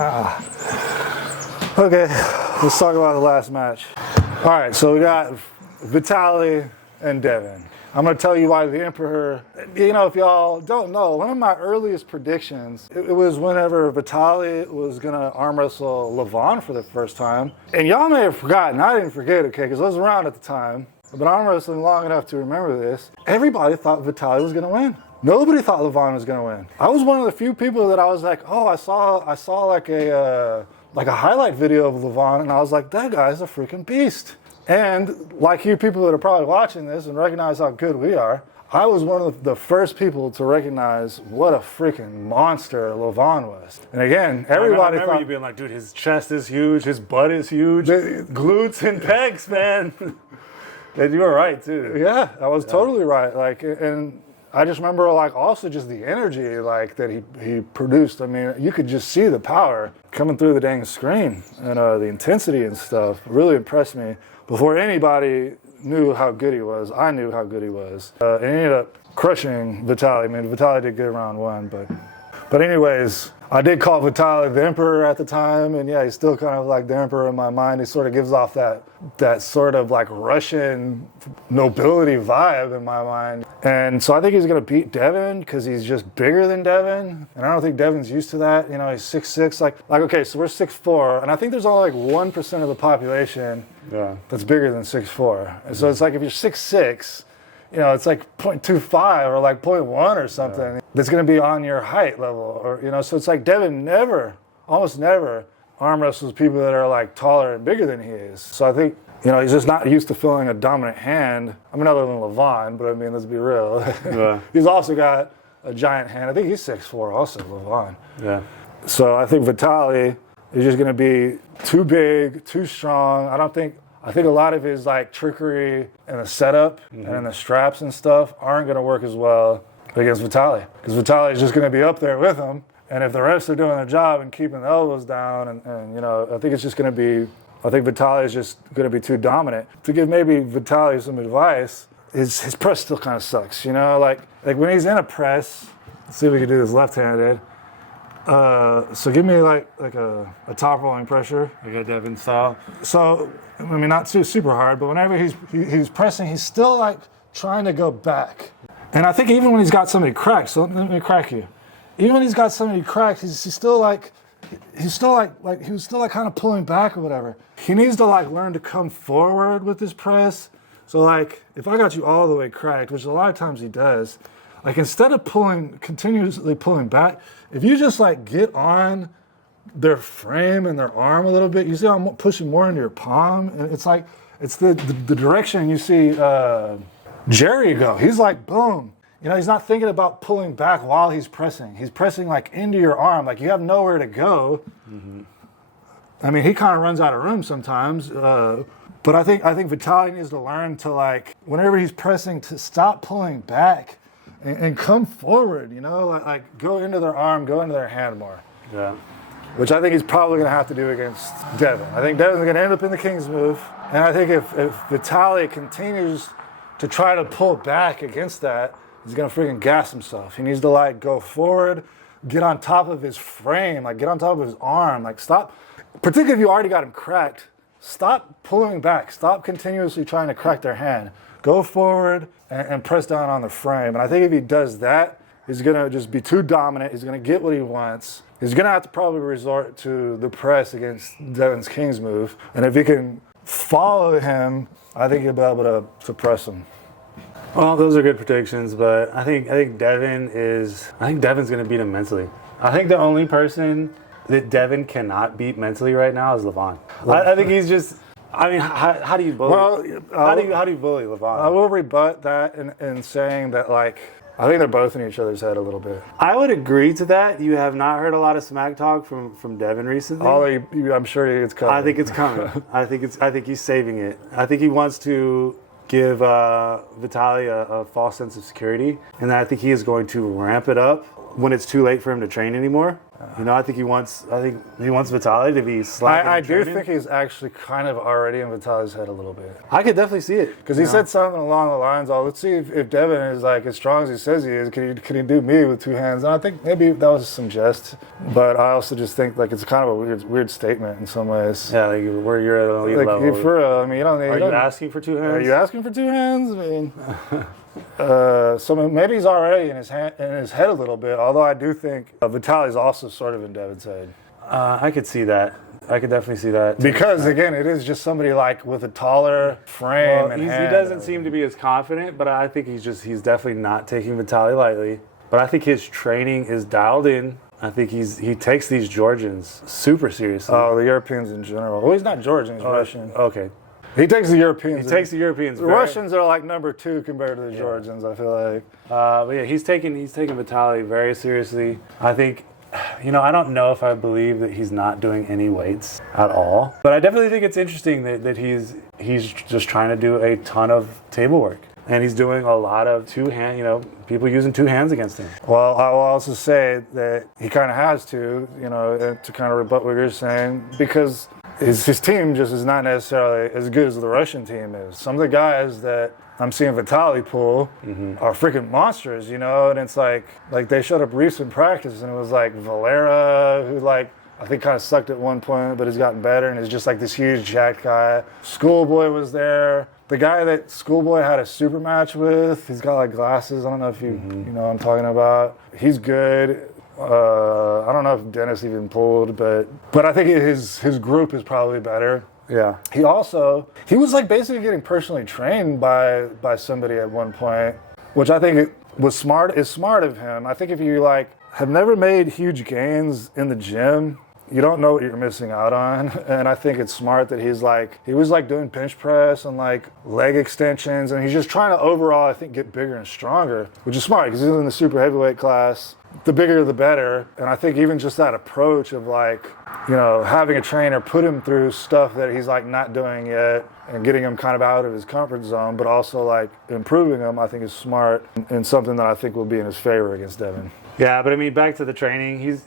Okay, let's talk about the last match. All right, so we got Vitaly and Devon. I'm going to tell you why the Emperor, if y'all don't know, one of my earliest predictions, it was whenever Vitaly was going to arm wrestle Devon for the first time. And y'all may have forgotten, I didn't forget, okay, because I was around at the time. I've been arm wrestling long enough to remember this. Everybody thought Vitaly was going to win. Nobody thought Devon was going to win. I was one of the few people that I was like, oh, I saw like a highlight video of Devon, and I was like, that guy's a freaking beast. And like you people that are probably watching this and recognize how good we are, I was one of the first people to recognize what a freaking monster Devon was. And again, everybody thought you being like, dude, his chest is huge, his butt is huge, glutes and pecs, man. And you were right too. Yeah, I was totally right. Like, and I just remember like also just the energy like that he produced. I mean, you could just see the power coming through the dang screen, and the intensity and stuff really impressed me. Before anybody knew how good he was, I knew how good he was. And he ended up crushing Vitaly. I mean, Vitaly did good round one, but anyways, I did call Vitaly the Emperor at the time, and yeah, he's still kind of like the Emperor in my mind. He sort of gives off that sort of like Russian nobility vibe in my mind. And so I think he's going to beat Devon because he's just bigger than Devon, and I don't think Devon's used to that. He's 6'6", like okay, so we're 6'4", and I think there's only like 1% of the population that's bigger than 6'4", and so it's like if you're 6'6", it's like 0.25 or like 0.1 or something that's going to be on your height level, or so it's like Devon almost never arm wrestles people that are like taller and bigger than he is. So I think he's just not used to feeling a dominant hand. I mean, other than Devon, but I mean, let's be real. Yeah. He's also got a giant hand. I think he's 6'4" also, Devon. Yeah. So I think Vitaly is just going to be too big, too strong. I think a lot of his like trickery and the setup and the straps and stuff aren't going to work as well against Vitaly, because Vitaly is just going to be up there with him. And if the refs are doing their job and keeping the elbows down, and I think it's just going to be. I think Vitaly is just going to be too dominant. To give maybe Vitaly some advice, his press still kind of sucks. Like when he's in a press. Let's see if we can do this left-handed. So give me like a top rolling pressure, like a Devon style. So I mean, not too super hard, but whenever he's pressing, he's still like trying to go back. And I think even when he's got somebody cracked, so let me crack you. Even when he's got somebody cracked, he's still kind of pulling back or whatever. He needs to like learn to come forward with his press. So like if I got you all the way cracked, which a lot of times he does, like instead of continuously pulling back, if you just like get on their frame and their arm a little bit, you see how I'm pushing more into your palm? And it's like, it's the direction you see Jerry go. He's like, boom. He's not thinking about pulling back while he's pressing. He's pressing like into your arm, like you have nowhere to go. Mm-hmm. I mean, he kind of runs out of room sometimes. But I think Vitaly needs to learn to like, whenever he's pressing, to stop pulling back and come forward, like go into their arm, go into their hand more. Yeah. Which I think he's probably going to have to do against Devon. I think Devon's going to end up in the King's move. And I think if Vitaly continues to try to pull back against that, he's going to freaking gas himself. He needs to like go forward, get on top of his frame, like get on top of his arm, like stop, particularly if you already got him cracked, stop pulling back, stop continuously trying to crack their hand. Go forward and press down on the frame. And I think if he does that, he's going to just be too dominant. He's going to get what he wants. He's going to have to probably resort to the press against Devon's King's move. And if he can follow him, I think he'll be able to press him. Well, those are good predictions, but I think Devon's going to beat him mentally. I think the only person that Devon cannot beat mentally right now is Devon. I think he's just. I mean, how do you bully? Well, how do you bully Devon? I will rebut that in saying that like I think they're both in each other's head a little bit. I would agree to that. You have not heard a lot of smack talk from Devon recently. I'm sure it's coming. I think it's coming. I think he's saving it. I think he wants to give Vitaly a false sense of security, and I think he is going to ramp it up when it's too late for him to train anymore. I think he wants Vitaly to be slacking. I do think he's actually kind of already in Vitaly's head a little bit. I could definitely see it Because he said something along the lines of, let's see if Devon is like as strong as he says he is, can he do me with 2 hands? And I think maybe that was some jest, but I also just think like it's kind of a weird statement in some ways. Yeah, like where you're at an elite level. For real, I mean, you don't need. Are you asking for 2 hands? Are you asking for 2 hands? I mean, so maybe he's already in his head a little bit. Although I do think Vitaly's also sort of in Devon's head. I could see that. I could definitely see that. Because again, it is just somebody like with a taller frame. He doesn't seem to be as confident, but I think he's definitely not taking Vitaly lightly. But I think his training is dialed in. I think he takes these Georgians super seriously. Oh, the Europeans in general. Well, he's not Georgian, he's Russian. Okay. He takes the Europeans. He takes the Europeans. The Russians are like number 2 compared to the Georgians, I feel like. But yeah, he's taking Vitaly very seriously. I think, I don't know if I believe that he's not doing any weights at all. But I definitely think it's interesting that he's just trying to do a ton of table work. And he's doing a lot of 2-hand, people using 2 hands against him. Well, I will also say that he kind of has to kind of rebut what you're saying, because his team just is not necessarily as good as the Russian team is. Some of the guys that I'm seeing Vitaly pull are freaking monsters, and it's like they showed up recent practice and it was like Valera, who I think kind of sucked at one point, but has gotten better and is just like this huge jacked guy. Schoolboy was there. The guy that Schoolboy had a super match with, he's got like glasses. I don't know if you know what I'm talking about. He's good. I don't know if Dennis even pulled, but I think his group is probably better. Yeah. He was like basically getting personally trained by somebody at one point, which I think is smart of him. I think if you have never made huge gains in the gym, you don't know what you're missing out on. And I think it's smart that he was doing bench press and leg extensions, and he's just trying to overall, I think, get bigger and stronger, which is smart because he's in the super heavyweight class. The bigger the better. And I think even just that approach of having a trainer put him through stuff that he's not doing yet and getting him kind of out of his comfort zone, but also improving him, I think is smart and something that I think will be in his favor against Devon. Yeah, but I mean, back to the training,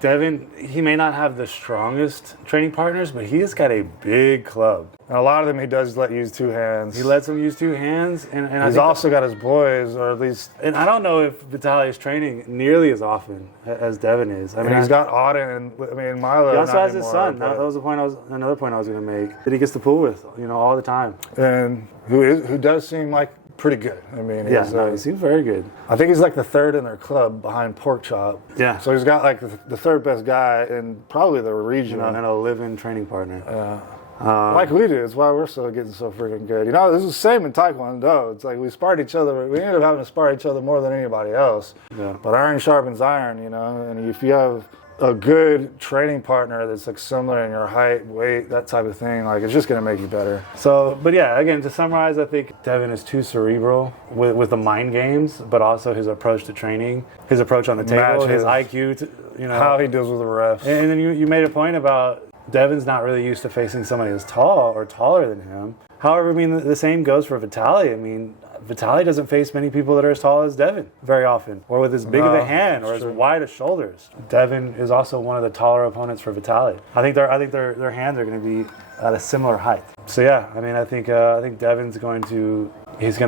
Devon, he may not have the strongest training partners, but he has got a big club. And a lot of them he does let use 2 hands. He lets them use 2 hands. And he's also got his boys, or at least... And I don't know if Vitaly is training nearly as often as Devon is. I mean, he's got Auden and Milo. He also has his son. That was another point I was going to make, that he gets to pool with, all the time. And who does seem pretty good. I mean, he seems very good. I think he's the 3rd in their club behind Pork Chop. Yeah. So he's got the 3rd best guy in probably the region. And a live-in training partner. Like we do. It's why we're getting so freaking good. This is the same in Taekwondo. It's we sparred each other. We ended up having to spar each other more than anybody else. Yeah. But iron sharpens iron, and if you have a good training partner that's similar in your height, weight, that type of thing, it's just going to make you better. So, but yeah, again, to summarize, I think Devon is too cerebral with the mind games, but also his approach to training, his approach on the table, his IQ, how he deals with the refs. And then you made a point about Devon's not really used to facing somebody who's tall or taller than him. However, I mean, the same goes for Vitaly. I mean, Vitaly doesn't face many people that are as tall as Devon very often, or with as big of a hand, or as wide as shoulders. Devon is also one of the taller opponents for Vitaly. I think their hands are going to be at a similar height. So yeah, I mean, I think Devon's going to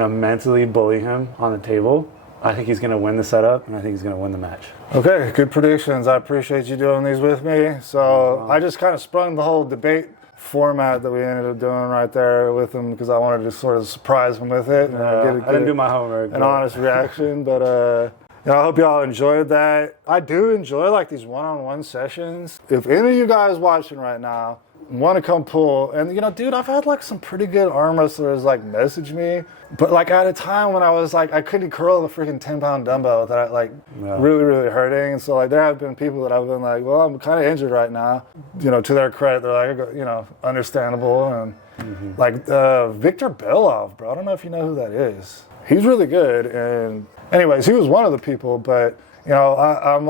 mentally bully him on the table. I think he's going to win the setup, and I think he's going to win the match. Okay, good predictions. I appreciate you doing these with me. So I just kind of sprung the whole debate format that we ended up doing right there with him because I wanted to sort of surprise him with it. And I didn't do my homework. An honest reaction, but I hope y'all enjoyed that. I do enjoy these one-on-one sessions. If any of you guys watching right now want to come pull, and dude, I've had some pretty good arm wrestlers message me, but at a time when I was I couldn't curl the freaking 10-pound dumbbell without really, really hurting. And so there have been people that I've been well, I'm kind of injured right now. To their credit, they're understandable. And Victor Belov, bro, I don't know if you know who that is. He's really good. And anyways, he was one of the people, but I'm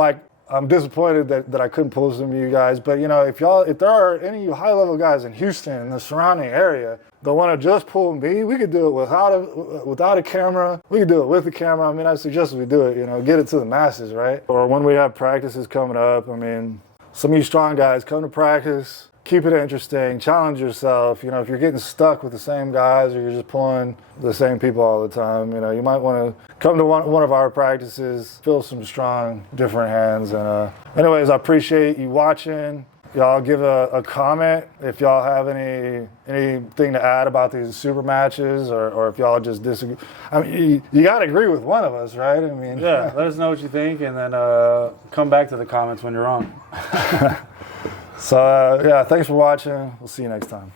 I'm disappointed that I couldn't pull some of you guys. But, if there are any high-level guys in Houston and the surrounding area that want to just pull me, we could do it without a camera. We could do it with a camera. I mean, I suggest we do it, get it to the masses, right? Or when we have practices coming up, I mean, some of you strong guys come to practice. Keep it interesting, challenge yourself. If you're getting stuck with the same guys or you're just pulling the same people all the time, you might want to come to one of our practices, feel some strong, different hands. And anyways, I appreciate you watching. Y'all give a comment if y'all have anything to add about these super matches or if y'all just disagree. I mean, you got to agree with one of us, right? I mean, yeah, let us know what you think and then come back to the comments when you're wrong. So, thanks for watching. We'll see you next time.